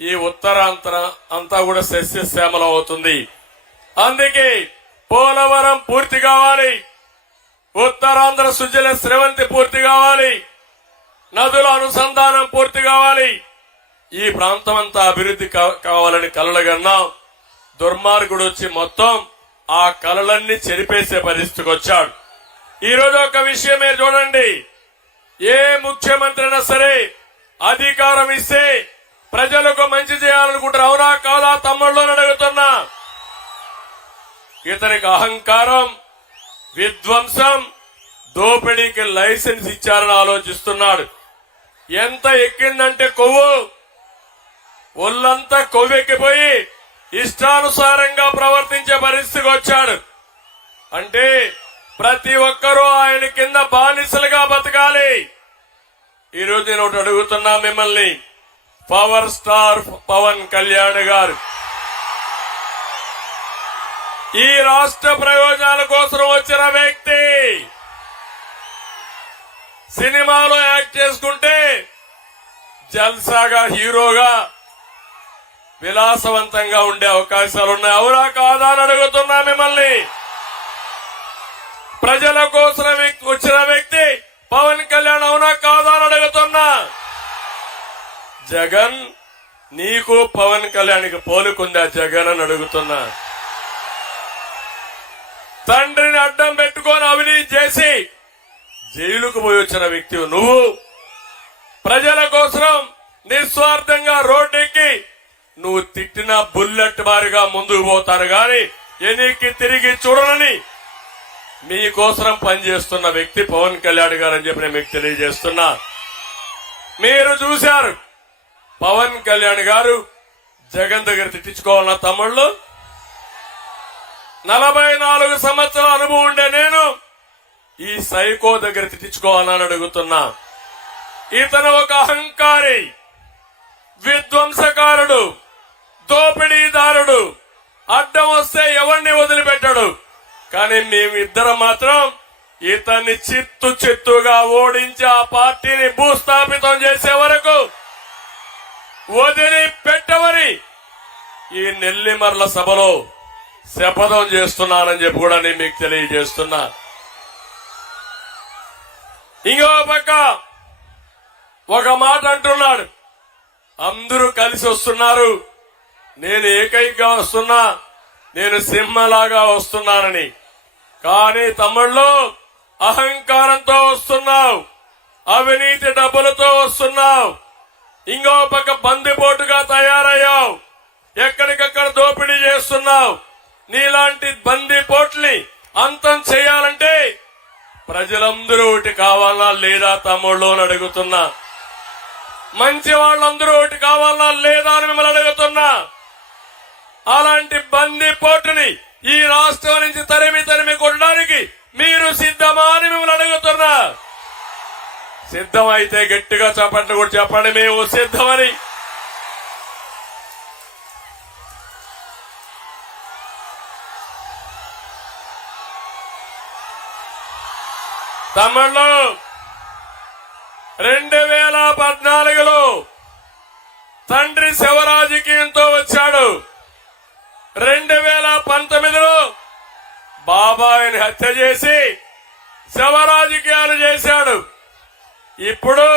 ఈ ఉత్తరాంధ్ర అంతా కూడా సస్యశ్యామలం అవుతుంది. అందుకే పోలవరం పూర్తి కావాలి, ఉత్తరాంధ్ర సుజల స్రవంతి పూర్తి కావాలి, నదుల అనుసంధానం పూర్తి కావాలి, ఈ ప్రాంతం అంతా అభివృద్ధి కావాలని కలలుగన్నాం. దుర్మార్గుడు వచ్చి మొత్తం ఆ కలలన్నీ చెరిపేసే పరిస్థితికి వచ్చాడు. ఈ రోజు ఒక విషయం మీరు చూడండి, ఏ ముఖ్యమంత్రి అయినా సరే అధికారం ఇస్తే ప్రజలకు మంచి చేయాలనుకుంటారు. అవునా కాదా తమ్ముళ్ళు అడుగుతున్నా. ఇతనికి అహంకారం, విధ్వంసం, దోపిడీకి లైసెన్స్ ఇచ్చారని ఆలోచిస్తున్నాడు. ఎంత ఎక్కిందంటే కొవ్వు, ఒళ్ళంతా కొవ్వెక్కిపోయి ఇష్టానుసారంగా ప్రవర్తించే పరిస్థితికి వచ్చాడు. అంటే ప్రతి ఒక్కరూ ఆయన కింద బానిసలుగా బతకాలి. ఈరోజు నేను ఒకటి అడుగుతున్నా మిమ్మల్ని, పవర్ స్టార్ పవన్ కళ్యాణ్ గారు ఈ రాష్ట్ర ప్రయోజనాల కోసం వచ్చిన వ్యక్తి. సినిమాలో యాక్ట్ చేసుకుంటే జల్సాగా హీరోగా విలాసవంతంగా ఉండే అవకాశాలు ఉన్నాయి. అవునా కాదా అని అడుగుతున్నా మిమ్మల్ని. ప్రజల కోసం వచ్చిన వ్యక్తి పవన్ కళ్యాణ్, అవునా కాదా అని అడుగుతున్నా. జగన్, నీకు పవన్ కళ్యాణ్కి పోలుకుందా జగన్ అని అడుగుతున్నా. తండ్రిని అడ్డం పెట్టుకొని అవినీతి చేసి జైలుకు పోయి వచ్చిన వ్యక్తి నువ్వు. ప్రజల కోసం నిస్వార్థంగా రోడ్డెక్కి నువ్వు తిట్టిన బుల్లెట్ బారిగా ముందుకు పోతాను గాని ఎన్నికి తిరిగి చూడనని మీకోసం పనిచేస్తున్న వ్యక్తి పవన్ కళ్యాణ్ గారు అని చెప్పి నేను మీకు తెలియజేస్తున్నా. మీరు చూశారు పవన్ కళ్యాణ్ గారు జగన్ దగ్గర తిట్టించుకోవాలన్న తమ్ముళ్ళు. 44 సంవత్సరాల అనుభవం ఉండే నేను ఈ సైకో దగ్గర తిట్టించుకోవాలని అడుగుతున్నా. ఇతను ఒక అహంకారి, విధ్వంసకారుడు, దోపిడీదారుడు. అడ్డం వస్తే ఎవరిని వదిలిపెట్టాడు. కానీ మేమిద్దరం మాత్రం ఇతన్ని చిత్తుగా ఓడించి ఆ పార్టీని భూస్థాపితం చేసే వరకు వదిలిపెట్టవని ఈ నెల్లిమర్ల సభలో శపథం చేస్తున్నానని చెప్పి కూడా నేను మీకు తెలియజేస్తున్నా. ఇంకో పక్క ఒక మాట అంటున్నాడు, అందరూ కలిసి వస్తున్నారు, నేను ఏకైకగా వస్తున్నా, నేను సింహలాగా వస్తున్నానని. కానీ తమ్ముళ్ళు అహంకారంతో వస్తున్నావు, అవినీతి డబ్బులతో వస్తున్నావు, ఇంకో పక్క బందిపోటుగా తయారయ్యావు, ఎక్కడికక్కడ దోపిడీ చేస్తున్నావు. నీలాంటి బందిపోట్ని అంతం చేయాలంటే ప్రజలందరూ ఒకటి కావాలా లేదా తమ్ముళ్ళు అని అడుగుతున్నా. మంచి వాళ్ళందరూ ఒకటి కావాలా లేదా అని మిమ్మల్ని అడుగుతున్నా. అలాంటి బందిపోటుని ఈ రాష్ట్రం నుంచి తరిమి కొట్టడానికి మీరు సిద్ధమా అని మిమ్మల్ని అడుగుతున్నా. సిద్ధమైతే గట్టిగా చెప్పండి, కూడా చెప్పండి మేము సిద్ధమని. తమ్ముళ్ళు 2014లో తండ్రి శివరాజకీయంతో వచ్చాడు. 2019లో బాబాయిని హత్య చేసి శివరాజకీయాలు చేశాడు. ఇప్పుడు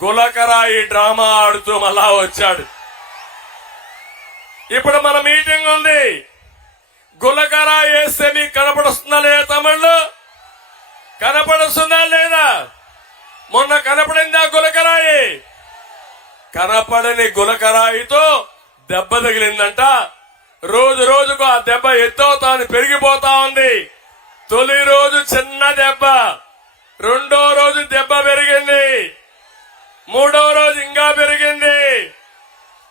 గులకరాయి డ్రామా ఆడుతూ మళ్ళా వచ్చాడు. ఇప్పుడు మన మీటింగ్ ఉంది. గులకరాయి వేస్తే మీకు కనపడుస్తుందా లేదా తమ్ముళ్ళు? కనపడుస్తుందా లేదా? మొన్న కనపడిందా గులకరాయి? కనపడని గులకరాయితో దెబ్బ తగిలిందంట. రోజు రోజుకు ఆ దెబ్బ ఎత్తవుతాను పెరిగిపోతా ఉంది. తొలి రోజు చిన్న దెబ్బ, రెండో రోజు దెబ్బ పెరిగింది, మూడో రోజు ఇంకా పెరిగింది.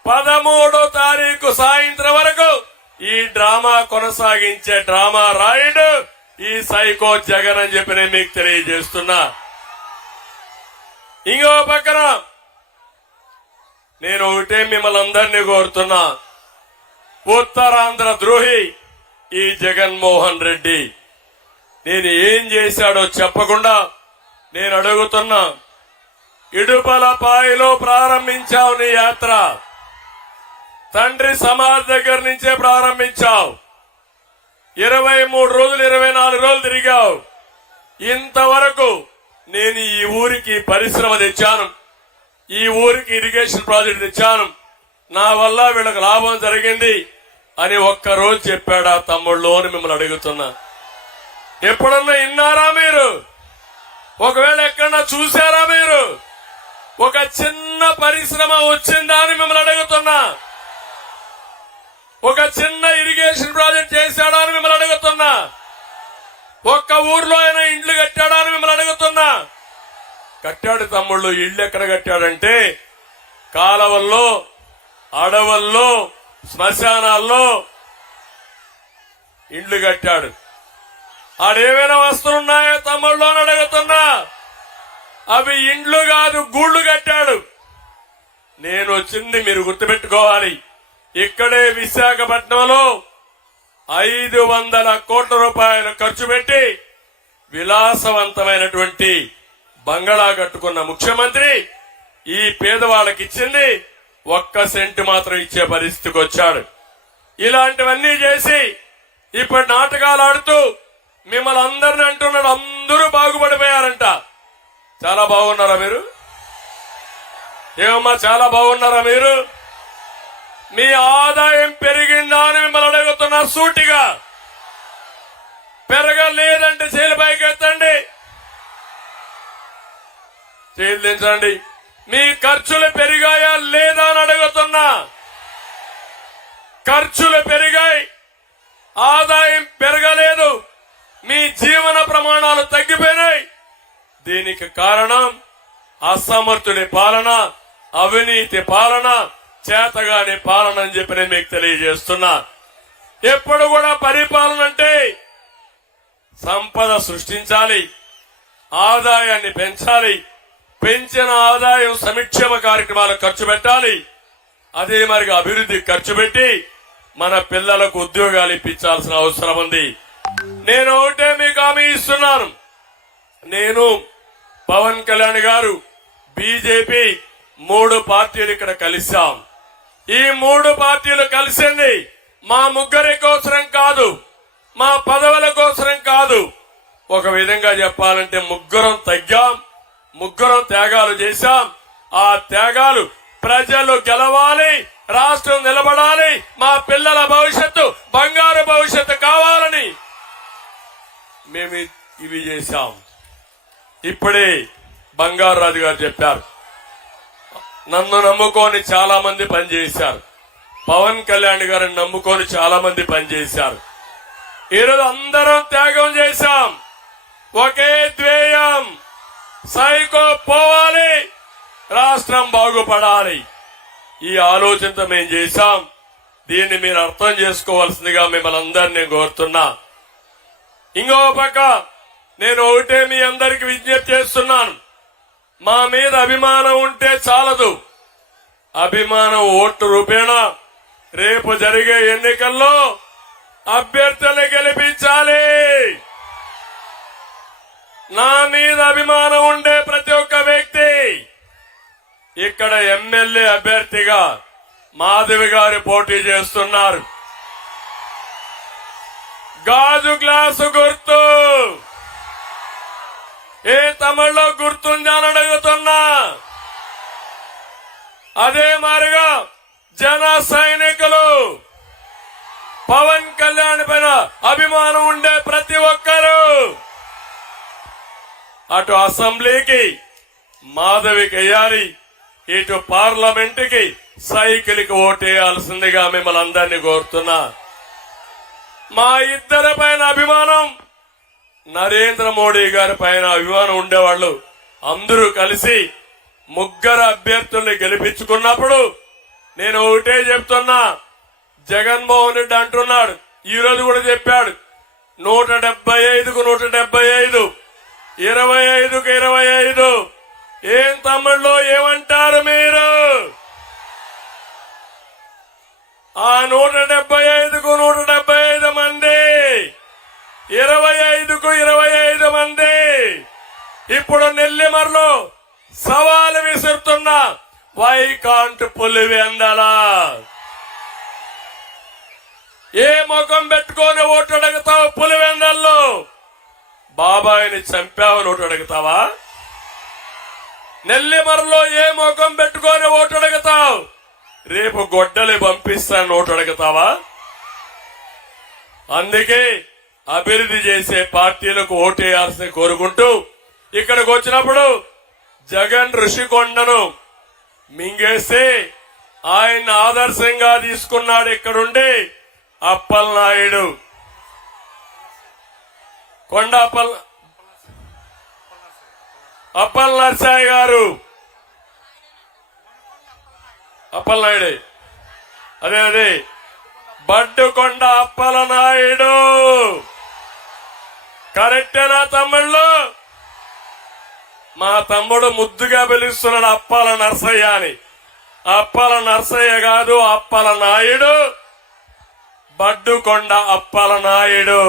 13వ తారీఖు సాయంత్రం వరకు ఈ డ్రామా కొనసాగించే డ్రామా రాయుడు ఈ సైకో జగన్ అని చెప్పి నేను మీకు తెలియజేస్తున్నా. ఇంకో పక్కన నేను ఒకటే మిమ్మల్ని అందరినీ కోరుతున్నా, ఉత్తరాంధ్ర ద్రోహి ఈ జగన్మోహన్ రెడ్డి నేను ఏం చేశాడో చెప్పకుండా నేను అడుగుతున్నా. ఇడుపలపాయలో ప్రారంభించావు నీ యాత్ర, తండ్రి సమాధి దగ్గర నుంచే ప్రారంభించావు. 23 రోజులు 24 రోజులు తిరిగావు. ఇంతవరకు నేను ఈ ఊరికి పరిశ్రమ తెచ్చాను, ఈ ఊరికి ఇరిగేషన్ ప్రాజెక్ట్ తెచ్చాను, నా వల్ల వీళ్ళకి లాభం జరిగింది అని ఒక్కరోజు చెప్పాడా తమ్ముళ్ళు అని మిమ్మల్ని అడుగుతున్నా. ఎప్పుడన్నా విన్నారా మీరు? ఒకవేళ ఎక్కడన్నా చూసారా మీరు? ఒక చిన్న పరిశ్రమ వచ్చిందా అని మిమ్మల్ని అడుగుతున్నా. ఒక చిన్న ఇరిగేషన్ ప్రాజెక్ట్ చేశాడా అని మిమ్మల్ని అడుగుతున్నా. ఒక్క ఊర్లో అయినా ఇండ్లు కట్టాడా అని మిమ్మల్ని అడుగుతున్నా. కట్టాడు తమ్ముళ్ళు. ఇళ్లు ఎక్కడ కట్టాడంటే కాలవల్లో, అడవుల్లో, శ్మశానాల్లో ఇండ్లు కట్టాడు. ఆడేమైనా వస్తువులున్నాయో తమ్ముళ్ళు అని అడుగుతున్నా. అవి ఇండ్లు కాదు, గూళ్లు కట్టాడు. నేను వచ్చింది మీరు గుర్తుపెట్టుకోవాలి. ఇక్కడే విశాఖపట్నంలో 500 కోట్ల రూపాయలు ఖర్చు పెట్టి విలాసవంతమైనటువంటి బంగళా కట్టుకున్న ముఖ్యమంత్రి ఈ పేదవాళ్ళకి ఇచ్చింది 1 సెంటు మాత్రం ఇచ్చే పరిస్థితికి వచ్చాడు. ఇలాంటివన్నీ చేసి ఇప్పుడు నాటకాలు ఆడుతూ మిమ్మల్ని అందరిని అంటున్నాడు అందరూ బాగుపడిపోయారంట. చాలా బాగున్నారా మీరు? ఏమమ్మా చాలా బాగున్నారా మీరు? మీ ఆదాయం పెరిగిందా అని మిమ్మల్ని అడుగుతున్నా సూటిగా. పెరగలేదంటే చేలు పైకి ఎత్తండి, చేలు దించండి. మీ ఖర్చులు పెరిగాయా లేదా అని అడుగుతున్నా. ఖర్చులు పెరిగాయి, ఆదాయం పెరగలేదు, మీ జీవన ప్రమాణాలు తగ్గిపోయినాయి. దీనికి కారణం అసమర్థుడి పాలన, అవినీతి పాలన, చేతగాని పాలన అని చెప్పి నేను మీకు తెలియజేస్తున్నా. ఎప్పుడు కూడా పరిపాలన అంటే సంపద సృష్టించాలి, ఆదాయాన్ని పెంచాలి, పెంచిన ఆదాయం సంక్షేమ కార్యక్రమాలకు ఖర్చు పెట్టాలి, అదే మరి అభివృద్ధి ఖర్చు పెట్టి మన పిల్లలకు ఉద్యోగాలు ఇప్పించాల్సిన అవసరం ఉంది. నేను ఒకటే మీకు హామీ ఇస్తున్నాను. నేను, పవన్ కళ్యాణ్ గారు, బీజేపీ 3 పార్టీలు ఇక్కడ కలిశాం. ఈ 3 పార్టీలు కలిసింది మా ముగ్గురి కోసరం కాదు, మా పదవుల కోసరం కాదు. ఒక విధంగా చెప్పాలంటే ముగ్గురం తగ్గాం, ముగ్గురం త్యాగాలు చేశాం. ఆ త్యాగాలు ప్రజలు గెలవాలి, రాష్ట్రం నిలబడాలి, మా పిల్లల భవిష్యత్తు బంగారు భవిష్యత్తు కావాలని మేము ఇవి చేశాం. ఇప్పుడే బంగారు రాజు గారు చెప్పారు, నన్ను నమ్ముకొని చాలా మంది పనిచేశారు, పవన్ కళ్యాణ్ గారిని నమ్ముకొని చాలా మంది పనిచేశారు. ఈరోజు అందరం త్యాగం చేశాం. ఒకే ధ్యేయం, సైకో పోవాలి, రాష్ట్రం బాగుపడాలి. ఈ ఆలోచనతో మేము చేశాం. దీన్ని మీరు అర్థం చేసుకోవాల్సిందిగా మిమ్మల్ని అందరినీ కోరుతున్నా. ఇంకో పక్క నేను ఒకటే మీ అందరికి విజ్ఞప్తి చేస్తున్నాను. మా మీద అభిమానం ఉంటే చాలదు. అభిమానం ఓటు రూపేణా రేపు జరిగే ఎన్నికల్లో అభ్యర్థులు గెలిపించాలి. నా మీద అభిమానం ఉండే ప్రతి ఒక్క వ్యక్తి ఇక్కడ ఎమ్మెల్యే అభ్యర్థిగా మాధవి గారు పోటీ చేస్తున్నారు. గాజు గ్లాసు గుర్తు ఏ తమిళలో గుర్తుందా అని అడుగుతున్నా. అదే మారిగా జన సైనికులు, పవన్ కళ్యాణ్ పైన అభిమానం ఉండే ప్రతి ఒక్కరూ అటు అసెంబ్లీకి మాధవికి వేయాలి, ఇటు పార్లమెంటుకి సైకిల్కి ఓటేయాల్సిందిగా మిమ్మల్ని అందరినీ కోరుతున్నా. మా ఇద్దరి పైన అభిమానం, నరేంద్ర మోడీ గారి పైన అభిమానం ఉండేవాళ్లు అందరూ కలిసి ముగ్గురు అభ్యర్థుల్ని గెలిపించుకున్నప్పుడు నేను ఒకటే చెప్తున్నా. జగన్మోహన్ రెడ్డి అంటున్నాడు, ఈ రోజు కూడా చెప్పాడు, 175కు 175, 25కు 25. ఏం తమ్ముళ్ళు ఏమంటారు మీరు? ఆ 175కు 175 మంది, 25కు 25 మంది. ఇప్పుడు నెల్లిమర్లో సవాలు విసురుతున్నా, వై కాంట్ పులివెందల, ఏ ముఖం పెట్టుకొని ఓటు అడుగుతావు? పులివెందల్లో బాబాయిని చంపావని ఓటు అడుగుతావా? నెల్లిమరలో ఏ ముఖం పెట్టుకొని ఓటు అడుగుతావు? రేపు గొడ్డలి పంపిస్తాను ఓటు అడుగుతావా? అందుకే అభివృద్ధి చేసే పార్టీలకు ఓటేయాల్సి కోరుకుంటూ ఇక్కడికి వచ్చినప్పుడు జగన్ ఋషికొండను మింగేసి ఆయన ఆదర్శంగా తీసుకున్నాడు. ఇక్కడుండి అప్పలనాయుడు కొండ అప్పల్ నర్సాయి గారు, అప్పలనాయుడే అదే బడ్డుకొండ అప్పలనాయుడు. కరెక్టేనా తమ్ముళ్ళు? మా తమ్ముడు ముద్దుగా పిలుస్తున్నాడు అప్పల నర్సయ్య అని. అప్పల నర్సయ్య కాదు, అప్పలనాయుడు, బడ్డుకొండ అప్పలనాయుడు.